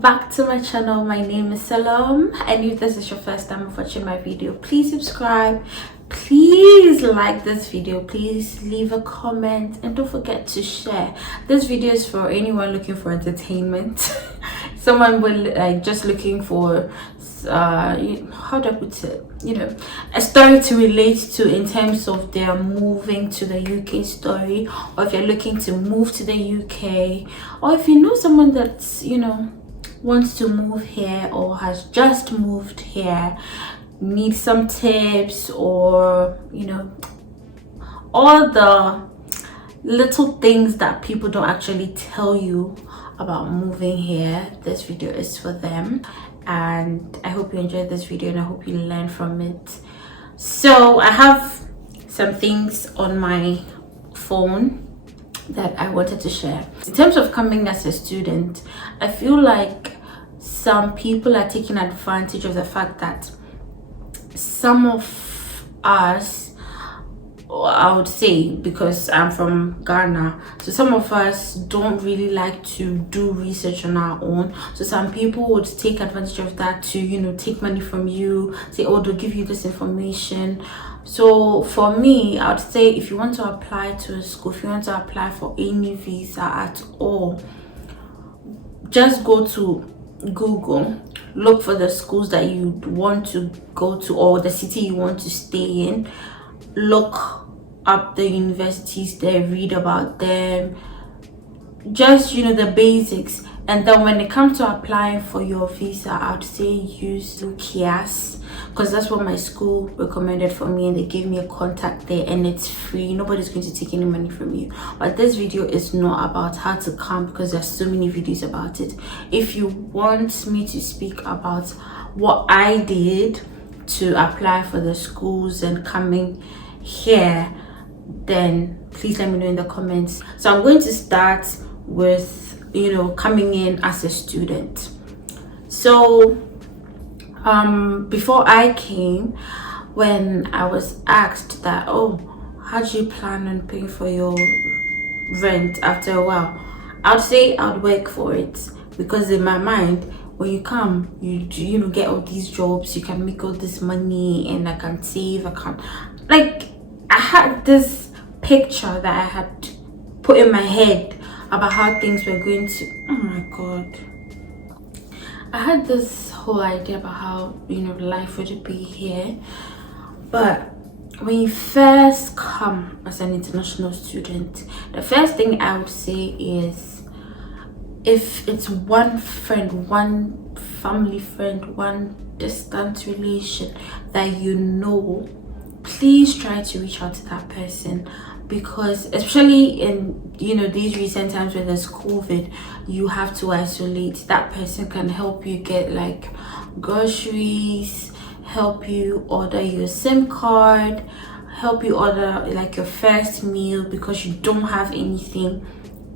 welcome back to my channel. My name is Selorm, and if this is your first time of watching my video, please subscribe, please like this video, please leave a comment, and don't forget to share. This video is for anyone looking for entertainment, someone will just looking for how do I put it, a story to relate to in terms of their moving to the UK story, or if you're looking to move to the UK, or if you know someone that's wants to move here or has just moved here, need some tips, or all the little things that people don't actually tell you about moving here. This video is for them, and I hope you enjoyed this video and I hope you learn from it. So I have some things on my phone that I wanted to share. In terms of coming as a student, I feel like some people are taking advantage of the fact that some of us, I would say, because I'm from Ghana, so some of us don't really like to do research on our own. So some people would take advantage of that to take money from you, say, oh, they'll give you this information. So for me, I would say, if you want to apply to a school, if you want to apply for any visa at all, just go to Google, look for the schools that you want to go to or the city you want to stay in, look up the universities there, read about them, just the basics. And then when it comes to applying for your visa, I'd say use UKIAS, because that's what my school recommended for me, and they gave me a contact there, and it's free. Nobody's going to take any money from you. But this video is not about how to come, because there's so many videos about it. If you want me to speak about what I did to apply for the schools and coming here, then please let me know in the comments. So I'm going to start with coming in as a student. So before I came, when I was asked that, oh, how do you plan on paying for your rent after a while, I'd say I'd work for it, because in my mind, when you come, you get all these jobs, you can make all this money, and I can save, I had this picture that I had put in my head about how things were going to, oh my god, I had this whole idea about how life would be here. But when you first come as an international student, the first thing I would say is, if it's one friend, one family friend, one distant relation that please try to reach out to that person, because especially in these recent times where there's COVID, you have to isolate. That person can help you get groceries, help you order your SIM card, help you order your first meal, because you don't have anything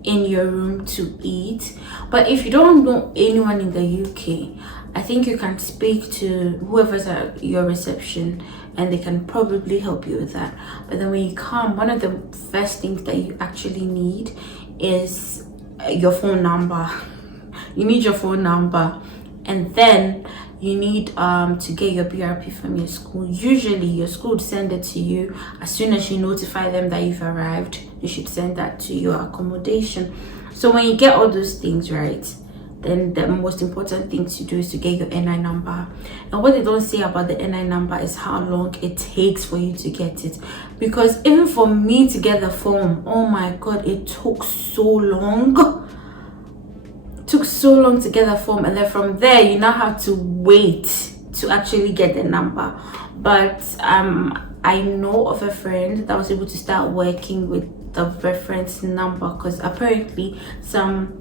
in your room to eat. But if you don't know anyone in the UK, I think you can speak to whoever's at your reception, and they can probably help you with that. But then when you come, one of the first things that you actually need is your phone number. You need your phone number, and then you need to get your BRP from your school. Usually your school would send it to you as soon as you notify them that you've arrived. They should send that to your accommodation. So when you get all those things right, then the most important thing to do is to get your NI number. And what they don't say about the NI number is how long it takes for you to get it. Because even for me to get the form, oh my god, it took so long. It took so long to get the form, and then from there you now have to wait to actually get the number. But I know of a friend that was able to start working with the reference number, because apparently some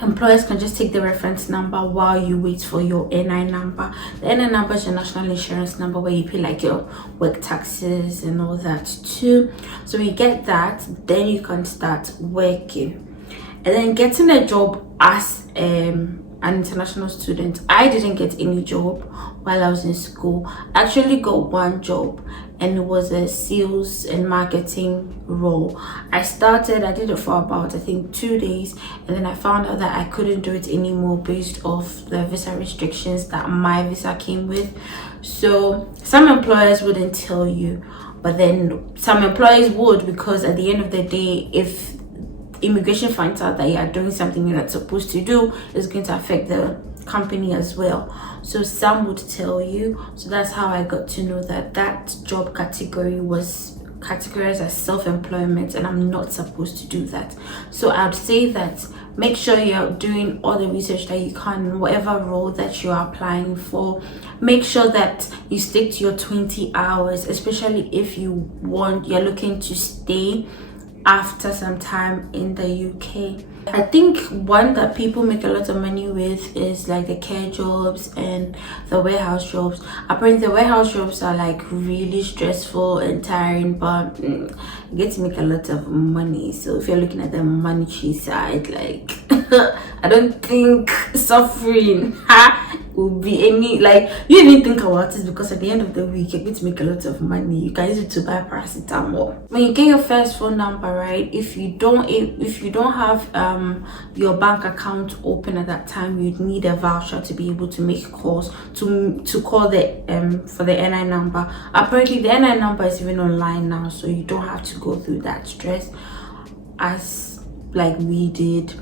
employers can just take the reference number while you wait for your NI number. The NI number is your national insurance number, where you pay your work taxes and all that too. So when you get that, then you can start working. And then getting a job as an international student, I didn't get any job while I was in school. I actually got one job, and it was a sales and marketing role. I did it for about, I think, 2 days, and then I found out that I couldn't do it anymore based off the visa restrictions that my visa came with. So some employers wouldn't tell you, but then some employers would, because at the end of the day, if immigration finds out that you are doing something you're not supposed to do, it's going to affect the company as well. So some would tell you. So that's how I got to know that that job category was categorized as self-employment, and I'm not supposed to do that. So I'd say that make sure you're doing all the research that you can, whatever role that you are applying for. Make sure that you stick to your 20 hours, especially if you're looking to stay after some time in the UK. I think one that people make a lot of money with is like the care jobs and the warehouse jobs. Apparently the warehouse jobs are like really stressful and tiring, but you get to make a lot of money. So if you're looking at the monetary side, like I don't think suffering will be any, like, you even think about it, because at the end of the week you're going to make a lot of money. You can use it to buy paracetamol. When you get your first phone number, right, if you don't have your bank account open at that time, you'd need a voucher to be able to make calls to call the for the NI number. Apparently the NI number is even online now, so you don't have to go through that stress as like we did.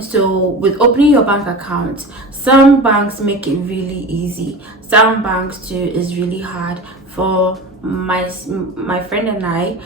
So with opening your bank account, some banks make it really easy, some banks too is really hard. For my friend and I,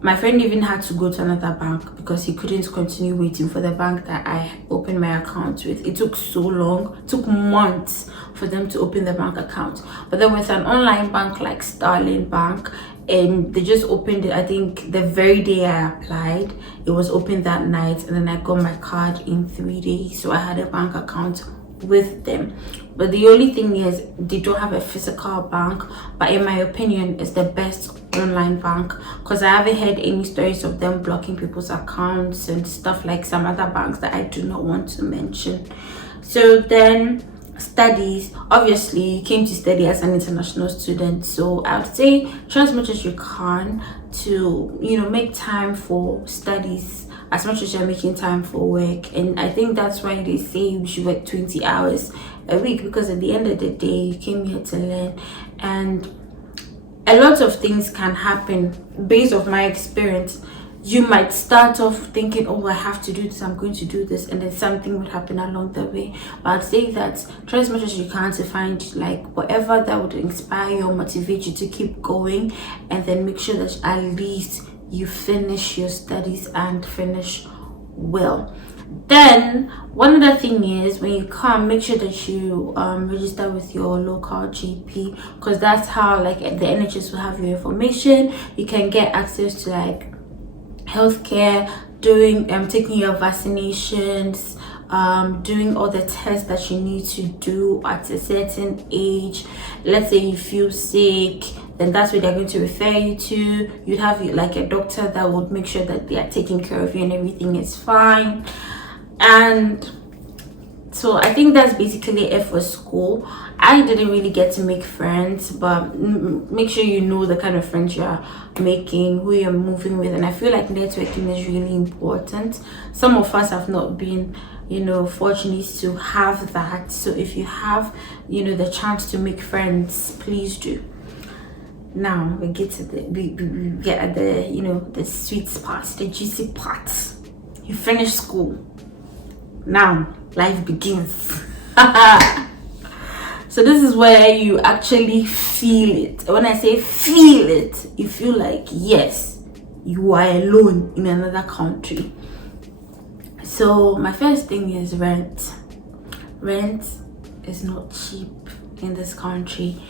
my friend even had to go to another bank because he couldn't continue waiting for the bank that I opened my account with. It took so long, it took months for them to open the bank account. But then with an online bank like Starling Bank, they just opened it, I think the very day I applied. It was open that night, and then I got my card in 3 days. So I had a bank account with them. But the only thing is they don't have a physical bank, but in my opinion it's the best online bank, because I haven't heard any stories of them blocking people's accounts and stuff like some other banks that I do not want to mention. So then studies, obviously you came to study as an international student, so I would say try as much as you can to, you know, make time for studies as much as you're making time for work. And I think that's why they say you should work 20 hours a week, because at the end of the day you came here to learn, and a lot of things can happen. Based off my experience, you might start off thinking, oh, I have to do this, I'm going to do this, and then something would happen along the way. But I'd say that try as much as you can to find like whatever that would inspire you or motivate you to keep going, and then make sure that at least you finish your studies and finish well. Then one other thing is, when you come, make sure that you register with your local GP, because that's how like the NHS will have your information. You can get access to like healthcare, doing taking your vaccinations, doing all the tests that you need to do at a certain age. Let's say you feel sick, then that's where they're going to refer you to. You'd have like a doctor that would make sure that they are taking care of you and everything is fine. And so I think that's basically it for school. I didn't really get to make friends, but make sure you know the kind of friends you're making, who you're moving with. And I feel like networking is really important. Some of us have not been, you know, fortunate to have that. So if you have, you know, the chance to make friends, please do. Now we get to we get at the, you know, the sweet spots, the juicy parts. You finish school. Now life begins. So this is where you actually feel it. When I say feel it, you feel like, yes, you are alone in another country. So my first thing is rent. Rent is not cheap in this country.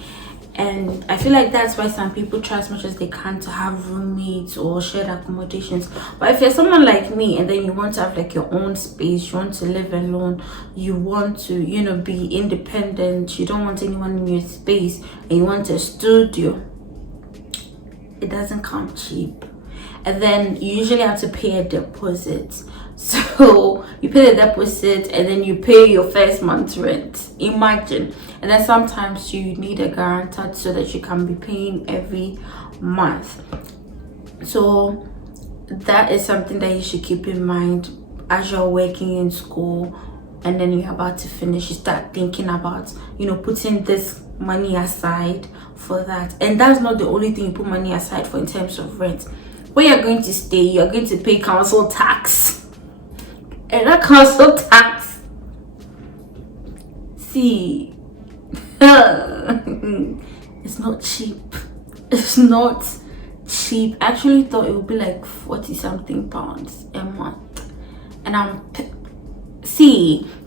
And I feel like that's why some people try as much as they can to have roommates or shared accommodations. But if you're someone like me and then you want to have like your own space, you want to live alone, you want to, you know, be independent, you don't want anyone in your space, and you want a studio, it doesn't come cheap. And then you usually have to pay a deposit. So you pay the deposit and then you pay your first month's rent. Imagine. And then sometimes you need a guarantor so that you can be paying every month. So that is something that you should keep in mind as you're working in school and then you're about to finish. You start thinking about, putting this money aside for that. And that's not the only thing you put money aside for in terms of rent. When you're going to stay, you're going to pay council tax. And that council tax, see, it's not cheap. It's not cheap. I actually thought it would be like 40 something pounds a month, and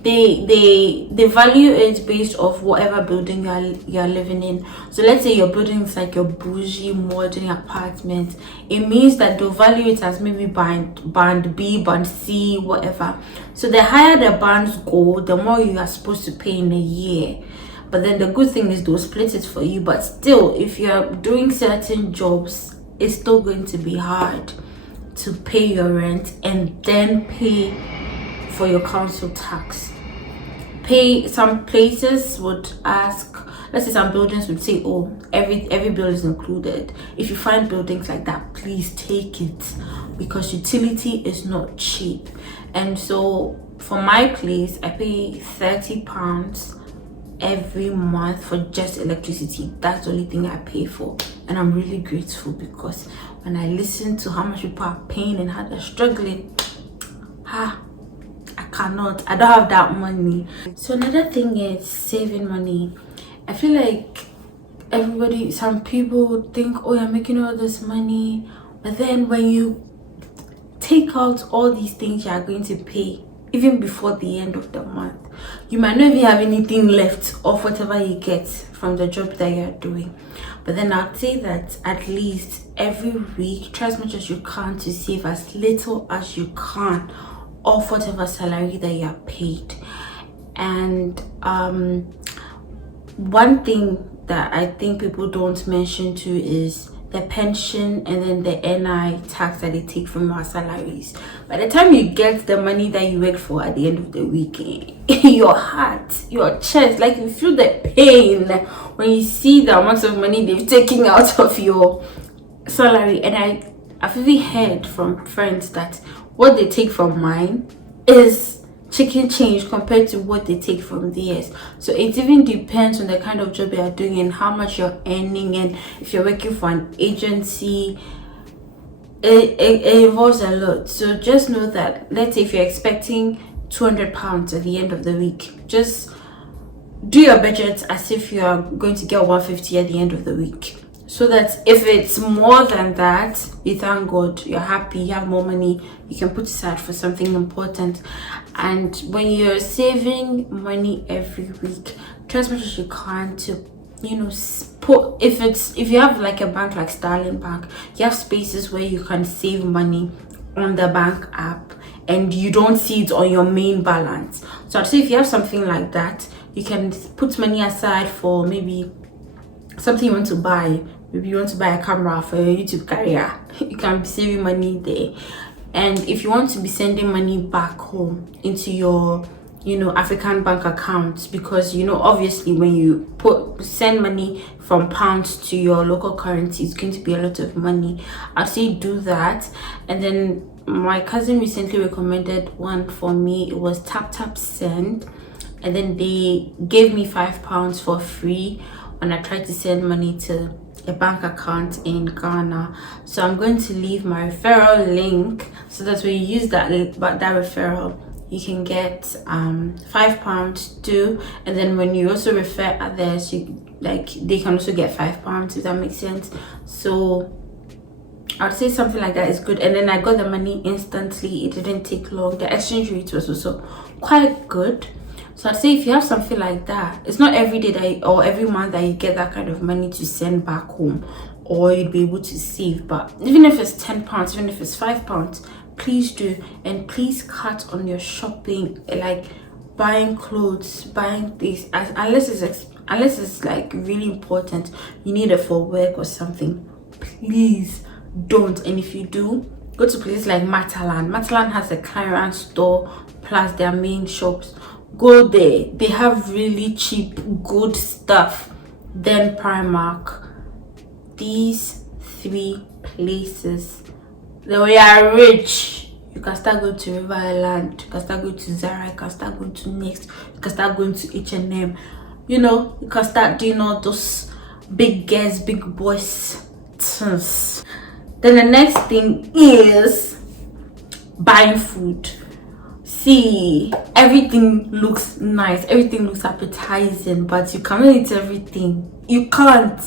they value it based off whatever building you're living in. So let's say your building is like a bougie modern apartment, it means that they'll value it as maybe band B, band C, whatever. So the higher the bands go, the more you are supposed to pay in a year. But then the good thing is they'll split it for you. But still, if you're doing certain jobs, it's still going to be hard to pay your rent and then pay for your council tax. Some places would ask, let's say some buildings would say, oh, every bill is included. If you find buildings like that, please take it, because utility is not cheap. And so for my place, I pay £30 every month for just electricity. That's the only thing I pay for, and I'm really grateful, because when I listen to how much people are paying and how they're struggling, I don't have that money. So another thing is saving money. I feel like some people think, oh, you're making all this money, but then when you take out all these things you are going to pay, even before the end of the month, you might not even have anything left of whatever you get from the job that you're doing. But then I'd say that at least every week, try as much as you can to save as little as you can of whatever salary that you're paid. And one thing that I think people don't mention too is the pension and then the NI tax that they take from our salaries. By the time you get the money that you work for at the end of the week, your heart, your chest, like you feel the pain when you see the amount of money they've taken out of your salary. And I've even heard from friends that what they take from mine is chicken change compared to what they take from theirs. So it even depends on the kind of job you are doing and how much you're earning, and if you're working for an agency, it involves a lot. So just know that, let's say if you're expecting £200 at the end of the week, just do your budget as if you are going to get 150 at the end of the week, so that if it's more than that, you thank God, you're happy, you have more money, you can put aside for something important. And when you're saving money every week, try as much as you can to put, if you have like a bank like Starling Bank, you have spaces where you can save money on the bank app and you don't see it on your main balance. So I'd say if you have something like that, you can put money aside for maybe something you want to buy. Maybe you want to buy a camera for your YouTube career, you can be saving money there. And if you want to be sending money back home into your African bank accounts, because obviously when you send money from pounds to your local currency, it's going to be a lot of money. I'd say do that. And then my cousin recently recommended one for me. It was Tap Send, and then they gave me £5 for free when I tried to send money to a bank account in Ghana. So I'm going to leave my referral link, so that when you use that referral, you can get £5 too. And then when you also refer others, they can also get £5, if that makes sense. So I'd say something like that is good. And then I got the money instantly, it didn't take long. The exchange rate was also quite good. So I'd say if you have something like that, it's not every day or every month that you get that kind of money to send back home, or you'd be able to save. But even if it's £10, even if it's £5, please do. And please cut on your shopping, like buying clothes, buying things, unless it's like really important, you need it for work or something. Please don't. And if you do, Go to places like Matalan. Matalan has a clearance store plus their main shops. Go there. They have really cheap, good stuff. Then Primark. These 3 places, they are rich. You can start going to River Island, you can start going to Zara, you can start going to Next, you can start going to H&M. You know, you can start doing all those big girls, big boys things. Then the next thing is buying food. See, everything looks nice, everything looks appetizing, but you cannot eat everything. You can't,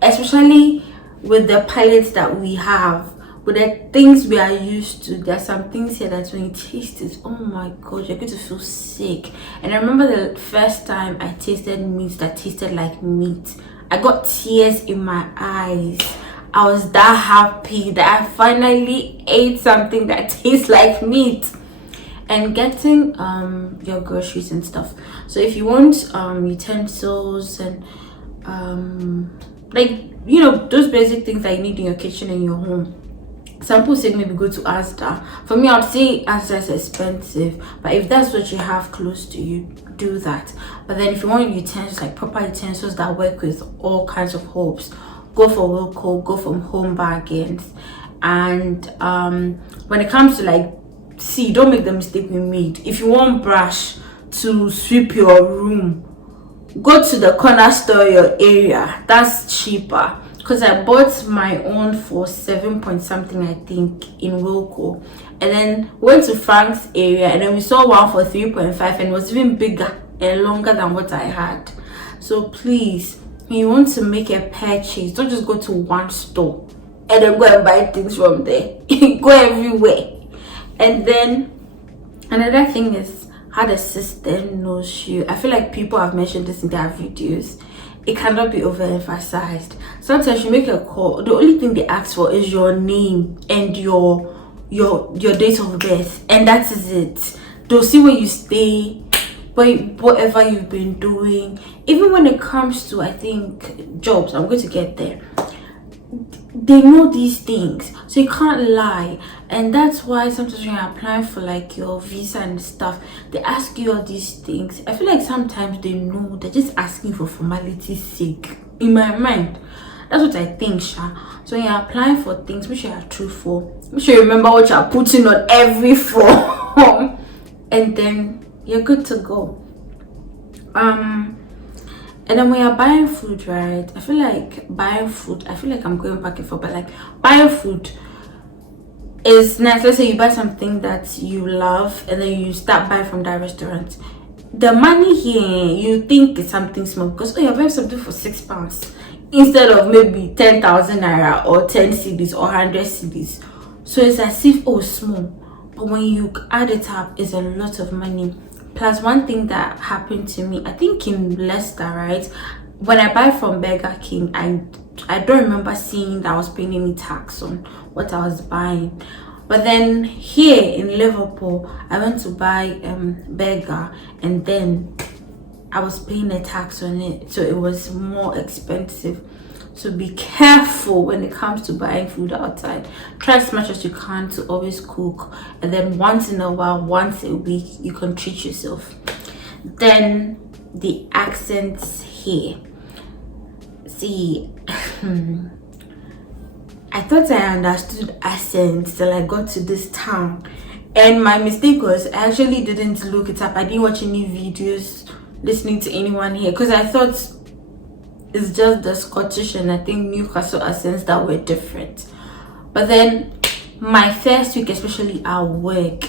especially with the palates that we have, with the things we are used to. There are some things here that when you taste it, oh my god, you're going to feel sick. And I remember the first time I tasted meat that tasted like meat, I got tears in my eyes. I was that happy that I finally ate something that tastes like meat. And getting your groceries and stuff. So if you want utensils and like, you know, those basic things that you need in your kitchen and your home, some people say maybe go to Asda. For me, I'd say Asda is expensive, but if that's what you have close to you, do that. But then if you want utensils, like proper utensils that work with all kinds of herbs, go for Wilco, go from Home Bargains. And when it comes to like, see, don't make the mistake we made. If you want brush to sweep your room, go to the corner store in your area. That's cheaper, because I bought my own for 7 point something, I think, in Wilco, and then went to Frank's area, and then we saw one for 3.5, and it was even bigger and longer than what I had. So please, when you want to make a purchase, don't just go to one store and then go and buy things from there. Go everywhere. And then another thing is how the system knows you. I feel like people have mentioned this in their videos. It cannot be overemphasized. Sometimes you make a call, the only thing they ask for is your name and your date of birth, and that is it. They'll see where you stay, whatever you've been doing. Even when it comes to, I think, jobs, I'm going to get there, they know these things, so you can't lie. And that's why sometimes when you're applying for like your visa and stuff, they ask you all these things. I feel like sometimes they know, they're just asking for formality's sake. In my mind, that's what I think, Sha. So when you're applying for things, make sure you're truthful, make sure you remember what you're putting on every form, and then you're good to go. And then when you're buying food, right, I feel like I'm going back and forth, but like buying food is nice. Let's say you buy something that you love and then you start buying from that restaurant. The money here, you think it's something small because, oh, you're buying something for £6 instead of maybe 10,000 naira or 10 cedis or 100 cedis. So it's as if, oh, small. But when you add it up, it's a lot of money. Plus, one thing that happened to me, I think in Leicester, right, when I buy from Burger King, I don't remember seeing that I was paying any tax on what I was buying. But then here in Liverpool, I went to buy burger, and then I was paying a tax on it, so it was more expensive. So be careful when it comes to buying food outside. Try as much as you can to always cook, and then once in a while, once a week, you can treat yourself. Then the accents here. See, I thought I understood accents till I got to this town, and my mistake was I actually didn't look it up. I didn't watch any videos listening to anyone here, because I thought it's just the Scottish and I think Newcastle accents that were different. But then my first week, especially at work,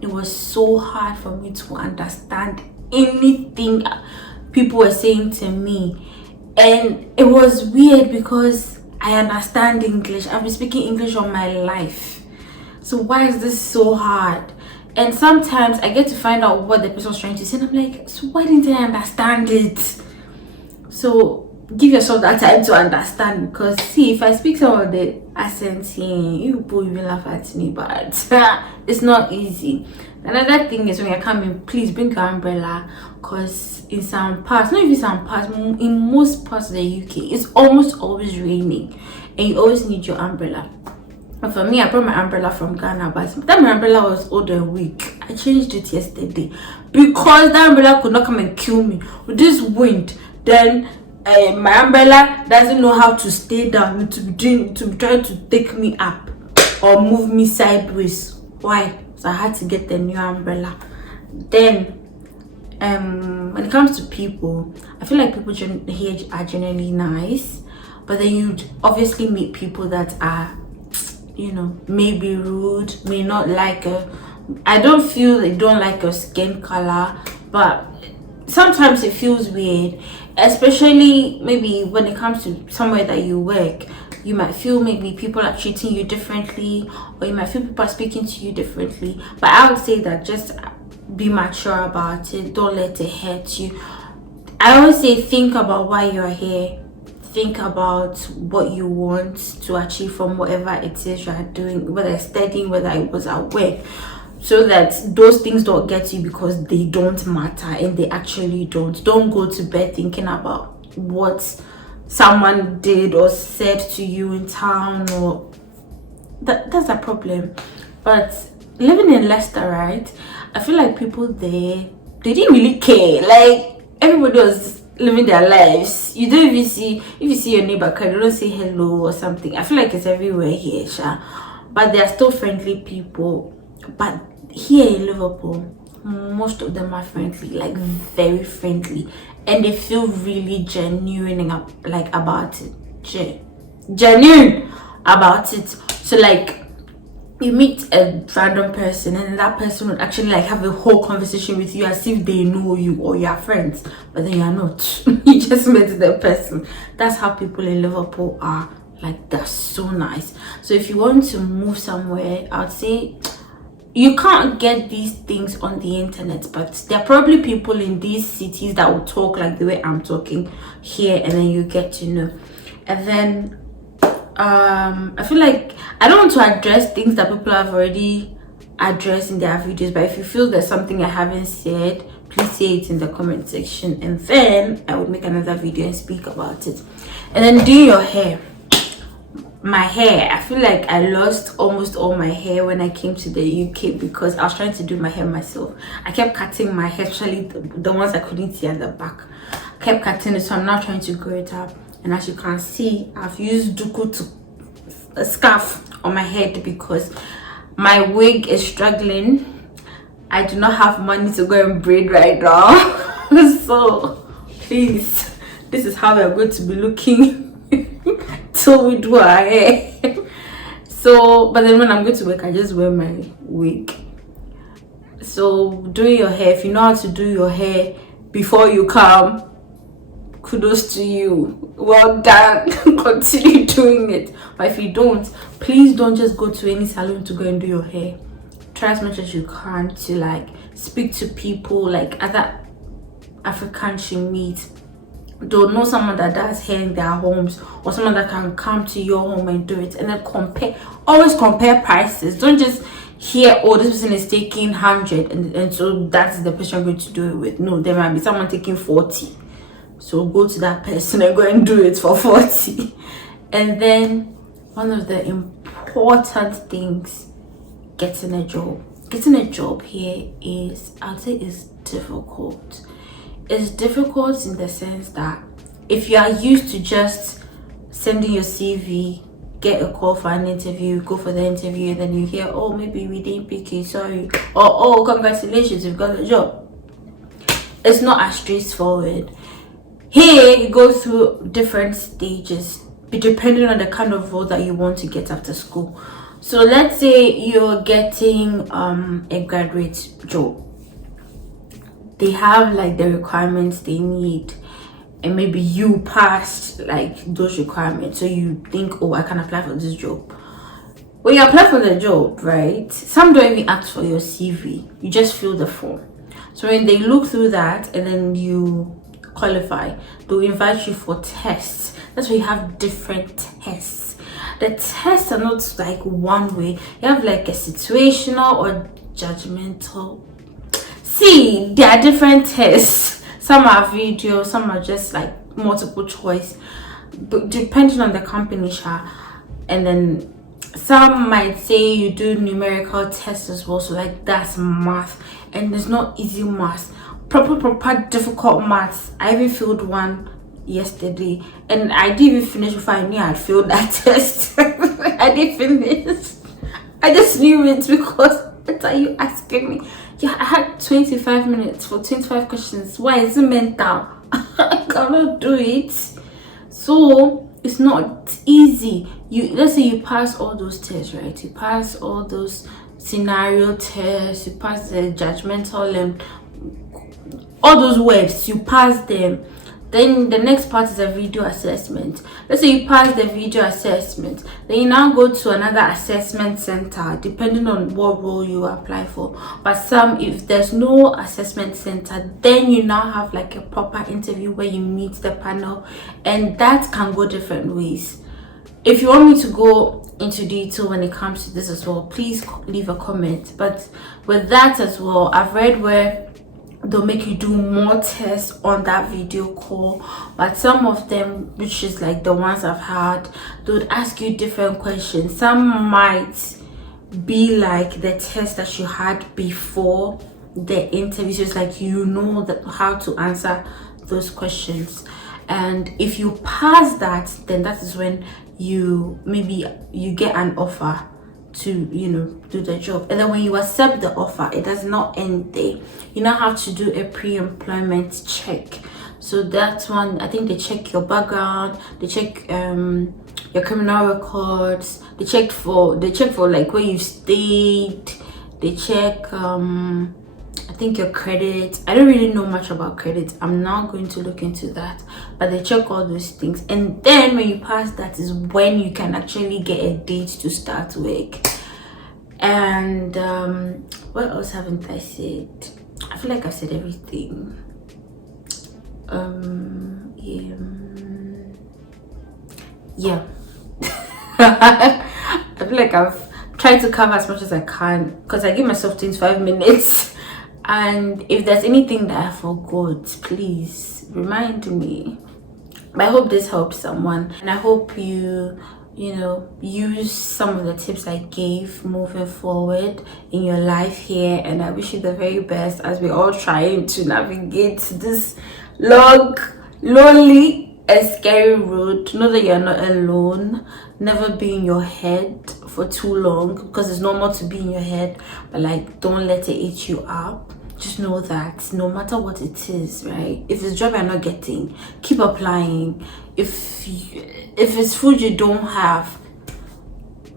it was so hard for me to understand anything people were saying to me. And it was weird because I understand English. I've been speaking English all my life. So why is this so hard? And sometimes I get to find out what the person was trying to say, and I'm like, so why didn't I understand it? So give yourself that time to understand, because see, if I speak some of the accents here, you people will laugh at me, but it's not easy. Another thing is when you're coming, please bring your umbrella, because in some parts, not even some parts, in most parts of the UK, it's almost always raining and you always need your umbrella. And for me, I brought my umbrella from Ghana, but that my umbrella was older a week. I changed it yesterday because that umbrella could not come and kill me with this wind. Then my umbrella doesn't know how to stay down, to be trying to take me up or move me sideways. Why? So I had to get the new umbrella. Then when it comes to people, I feel like people here are generally nice, but then you obviously meet people that are, you know, may be rude, may not like I don't feel they don't like your skin color, but sometimes it feels weird, especially maybe when it comes to somewhere that you work. You might feel maybe people are treating you differently, or you might feel people are speaking to you differently. But I would say that just be mature about it. Don't let it hurt you. I always say think about why you're here. Think about what you want to achieve from whatever it is you are doing, whether it's studying, whether it was at work, so that those things don't get you because they don't matter, and they actually don't go to bed thinking about what someone did or said to you in town, or that's a problem. But living in Leicester, right, I feel like people there, they didn't really care. Like everybody was living their lives. You don't even see, if you see your neighbor, you don't say hello or something. I feel like it's everywhere here, but they are still friendly people. But here in Liverpool, most of them are friendly, like very friendly, and they feel really genuine like about it, genuine about it. So like you meet a random person and that person would actually like have a whole conversation with you as if they know you or you are friends, but then you are not. You just met the person. That's how people in Liverpool are. Like, they're so nice. So if you want to move somewhere, I'd say you can't get these things on the internet, but there are probably people in these cities that will talk like the way I'm talking here, and then you get to know. And then I feel like I don't want to address things that people have already addressed in their videos, but if you feel there's something I haven't said, please say it in the comment section, and then I will make another video and speak about it. And then do your hair. My hair, I feel like I lost almost all my hair when I came to the UK because I was trying to do my hair myself. I kept cutting my hair, especially the ones I couldn't see at the back. I kept cutting it, so I'm now trying to grow it up. And as you can see, I've used duku to a scarf on my head because my wig is struggling. I do not have money to go and braid right now. So please, this is how we're going to be looking till we do our hair. So but then when I'm going to work, I just wear my wig. So doing your hair, if you know how to do your hair before you come, kudos to you, well done. Continue doing it. But if you don't, please don't just go to any salon to go and do your hair. Try as much as you can to like speak to people, like other Africans you meet. Don't know someone that does hair in their homes, or someone that can come to your home and do it, and then compare. Always compare prices. Don't just hear, oh, this person is taking 100 and so that's the person I'm going to do it with. No, there might be someone taking 40, so go to that person and go and do it for 40. And then one of the important things, getting a job here is, I'd say, is difficult. It's difficult in the sense that if you are used to just sending your CV, get a call for an interview, go for the interview, and then you hear, oh, maybe we didn't pick you, sorry, or oh, congratulations, you've got a job. It's not as straightforward. Here you go through different stages depending on the kind of role that you want to get after school. So let's say you're getting a graduate job. They have like the requirements they need, and maybe you passed like those requirements, so you think, oh, I can apply for this job. When you apply for the job, right, some don't even ask for your CV, you just fill the form. So when they look through that and then you qualify, they'll invite you for tests. That's why you have different tests. The tests are not like one way. You have like a situational or judgmental. See, there are different tests. Some are video, some are just like multiple choice, but depending on the company, and then some might say you do numerical tests as well, so like that's math, and there's not easy math, proper difficult maths. I even failed one yesterday, and I didn't even finish before I knew I'd failed that test. I didn't finish. I just knew it because what are you asking me? Yeah, I had 25 minutes for 25 questions. Why is it mental? I cannot do it. So it's not easy. Let's say you pass all those tests, right? You pass all those scenario tests, you pass the judgmental and all those words, you pass them. Then the next part is a video assessment. Let's say you pass the video assessment, then you now go to another assessment center depending on what role you apply for. But some, if there's no assessment center, then you now have like a proper interview where you meet the panel, and that can go different ways. If you want me to go into detail when it comes to this as well, please leave a comment. But with that as well, I've read where they'll make you do more tests on that video call, but some of them, which is like the ones I've had, they would ask you different questions. Some might be like the test that you had before the interview, so it's like you know that how to answer those questions. And if you pass that, then that is when you get an offer to do the job. And then when you accept the offer, it does not end there. You now have to do a pre-employment check. So that's one, I think they check your background, they check your criminal records, they check for like where you stayed, they check I think your credit. I don't really know much about credit. I'm now going to look into that, but they check all those things, and then when you pass that is when you can actually get a date to start work. And what else haven't I said? I feel like I've said everything. Yeah. I feel like I've tried to cover as much as I can because I give myself 25 minutes. And if there's anything that I forgot, please remind me. But I hope this helps someone, and I hope you use some of the tips I gave moving forward in your life here. And I wish you the very best as we're all trying to navigate this lonely and scary road. Know that you're not alone. Never be in your head for too long, because it's normal to be in your head, but like don't let it eat you up. Just know that no matter what it is, right? If it's a job you're not getting, keep applying. If it's food you don't have,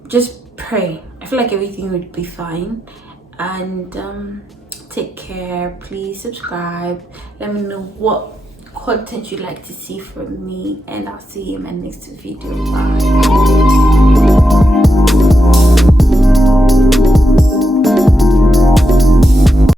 just pray. I feel like everything would be fine. And take care. Please subscribe. Let me know what content you'd like to see from me, and I'll see you in my next video. Bye.